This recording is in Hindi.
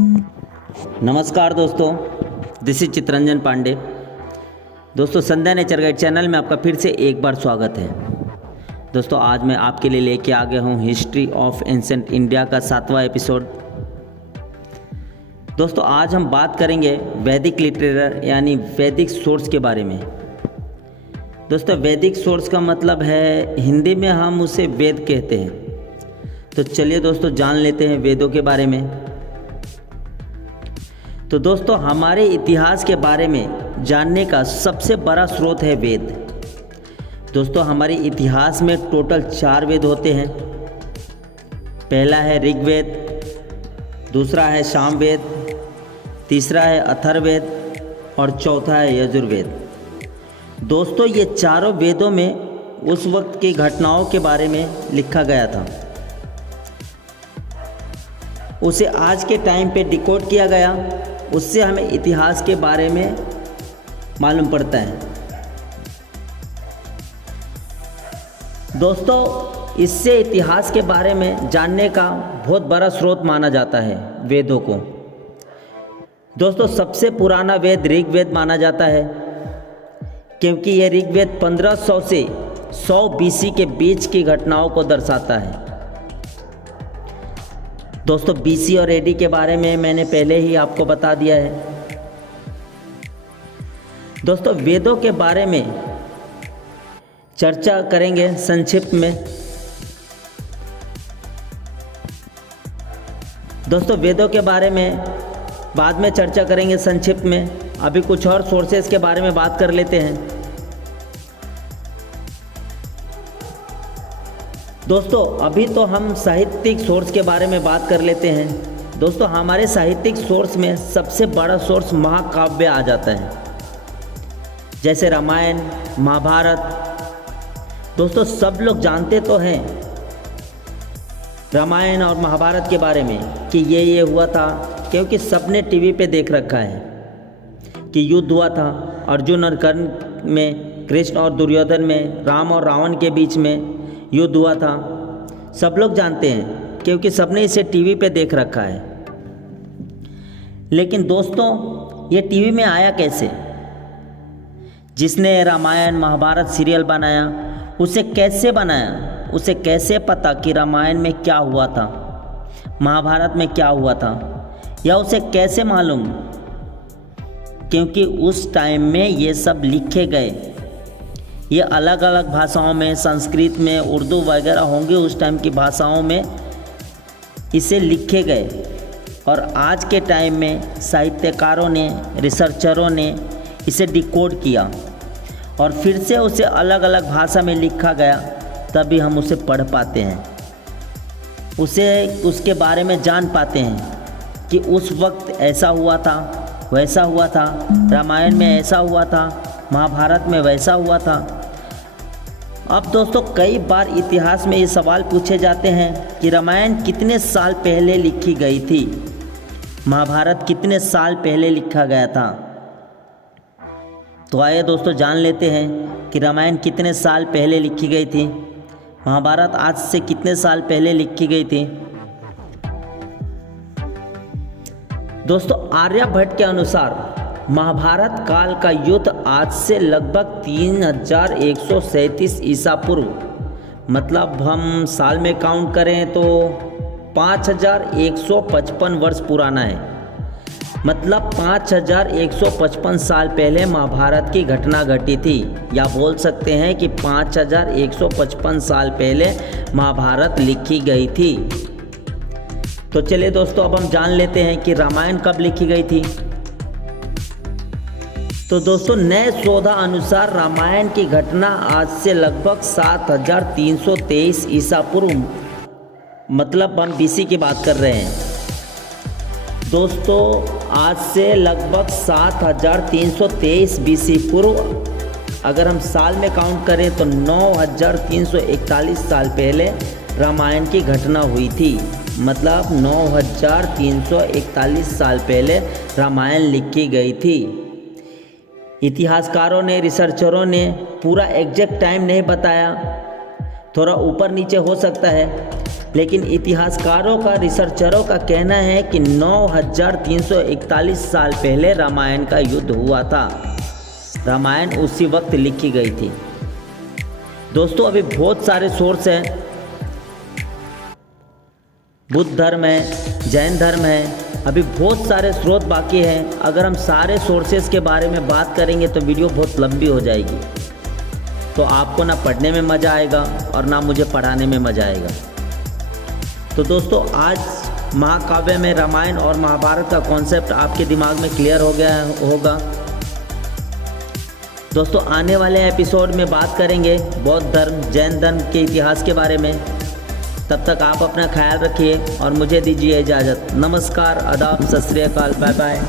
नमस्कार दोस्तों, दिस इज चित्रंजन पांडे। दोस्तों, संध्या नेचर गाइड चैनल में आपका फिर से एक बार स्वागत है। दोस्तों, आज मैं आपके लिए लेके आ गया हूँ हिस्ट्री ऑफ एंसेंट इंडिया का 7वां एपिसोड। दोस्तों, आज हम बात करेंगे वैदिक लिटरेचर यानी वैदिक सोर्स के बारे में। दोस्तों, वैदिक सोर्स का मतलब है, हिंदी में हम उसे वेद कहते हैं। तो चलिए दोस्तों, जान लेते हैं वेदों के बारे में। तो दोस्तों, हमारे इतिहास के बारे में जानने का सबसे बड़ा स्रोत है वेद। दोस्तों, हमारे इतिहास में टोटल 4 वेद होते हैं। पहला है ऋग्वेद, दूसरा है सामवेद, तीसरा है अथर्ववेद और चौथा है यजुर्वेद। दोस्तों, ये चारों वेदों में उस वक्त की घटनाओं के बारे में लिखा गया था। उसे आज के टाइम पे डिकोड किया गया, उससे हमें इतिहास के बारे में मालूम पड़ता है। दोस्तों, इससे इतिहास के बारे में जानने का बहुत बड़ा स्रोत माना जाता है वेदों को। दोस्तों, सबसे पुराना वेद ऋग्वेद माना जाता है, क्योंकि यह ऋग्वेद 1500 से 100 BC के बीच की घटनाओं को दर्शाता है। दोस्तों, BC और AD के बारे में मैंने पहले ही आपको बता दिया है। दोस्तों, वेदों के बारे में चर्चा करेंगे संक्षिप्त में। दोस्तों, वेदों के बारे में बाद में चर्चा करेंगे संक्षिप्त में। अभी कुछ और सोर्सेस के बारे में बात कर लेते हैं। दोस्तों, अभी तो हम साहित्यिक सोर्स के बारे में बात कर लेते हैं। दोस्तों, हमारे साहित्यिक सोर्स में सबसे बड़ा सोर्स महाकाव्य आ जाता है, जैसे रामायण, महाभारत। दोस्तों, सब लोग जानते तो हैं रामायण और महाभारत के बारे में कि ये हुआ था, क्योंकि सबने टीवी पे देख रखा है कि युद्ध हुआ था अर्जुन और कर्ण में, कृष्ण और दुर्योधन में, राम और रावण के बीच में युद्ध हुआ था। सब लोग जानते हैं क्योंकि सबने इसे टीवी पे देख रखा है। लेकिन दोस्तों, ये टीवी में आया कैसे? जिसने रामायण महाभारत सीरियल बनाया, उसे कैसे बनाया? उसे कैसे पता कि रामायण में क्या हुआ था, महाभारत में क्या हुआ था, या उसे कैसे मालूम? क्योंकि उस टाइम में ये सब लिखे गए। ये अलग अलग भाषाओं में, संस्कृत में, उर्दू वगैरह होंगे, उस टाइम की भाषाओं में इसे लिखे गए। और आज के टाइम में साहित्यकारों ने, रिसर्चरों ने इसे डिकोड किया और फिर से उसे अलग अलग भाषा में लिखा गया, तभी हम उसे पढ़ पाते हैं, उसके बारे में जान पाते हैं कि उस वक्त ऐसा हुआ था, वैसा हुआ था, रामायण में ऐसा हुआ था, महाभारत में वैसा हुआ था। अब दोस्तों, कई बार इतिहास में ये सवाल पूछे जाते हैं कि रामायण कितने साल पहले लिखी गई थी, महाभारत कितने साल पहले लिखा गया था। तो आइए दोस्तों, जान लेते हैं कि रामायण कितने साल पहले लिखी गई थी, महाभारत आज से कितने साल पहले लिखी गई थी। दोस्तों, आर्यभट्ट के अनुसार महाभारत काल का युद्ध आज से लगभग 3137 ईसा पूर्व, मतलब हम साल में काउंट करें तो 5155 वर्ष पुराना है। मतलब 5155 साल पहले महाभारत की घटना घटी थी, या बोल सकते हैं कि 5155 साल पहले महाभारत लिखी गई थी। तो चलिए दोस्तों, अब हम जान लेते हैं कि रामायण कब लिखी गई थी। तो दोस्तों, नए शोधा अनुसार रामायण की घटना आज से लगभग 7323 ईसा पूर्व, मतलब हम BC की बात कर रहे हैं। दोस्तों, आज से लगभग 7323 BC पूर्व, अगर हम साल में काउंट करें तो 9341 साल पहले रामायण की घटना हुई थी। मतलब 9341 साल पहले रामायण लिखी गई थी। इतिहासकारों ने, रिसर्चरों ने पूरा एग्जैक्ट टाइम नहीं बताया, थोड़ा ऊपर नीचे हो सकता है, लेकिन इतिहासकारों का, रिसर्चरों का कहना है कि 9341 साल पहले रामायण का युद्ध हुआ था। रामायण उसी वक्त लिखी गई थी। दोस्तों अभी बहुत सारे सोर्स हैं, बुद्ध धर्म है, जैन धर्म है, अभी बहुत सारे स्रोत बाकी हैं। अगर हम सारे सोर्सेज के बारे में बात करेंगे तो वीडियो बहुत लंबी हो जाएगी, तो आपको ना पढ़ने में मज़ा आएगा और ना मुझे पढ़ाने में मज़ा आएगा। तो दोस्तों आज महाकाव्य में रामायण और महाभारत का कॉन्सेप्ट आपके दिमाग में क्लियर हो गया होगा। दोस्तों आने वाले एपिसोड में बात करेंगे बौद्ध धर्म, जैन धर्म के इतिहास के बारे में। तब तक आप अपना ख्याल रखिए और मुझे दीजिए इजाज़त। नमस्कार, आदाब, सत श्री अकाल, बाय बाय।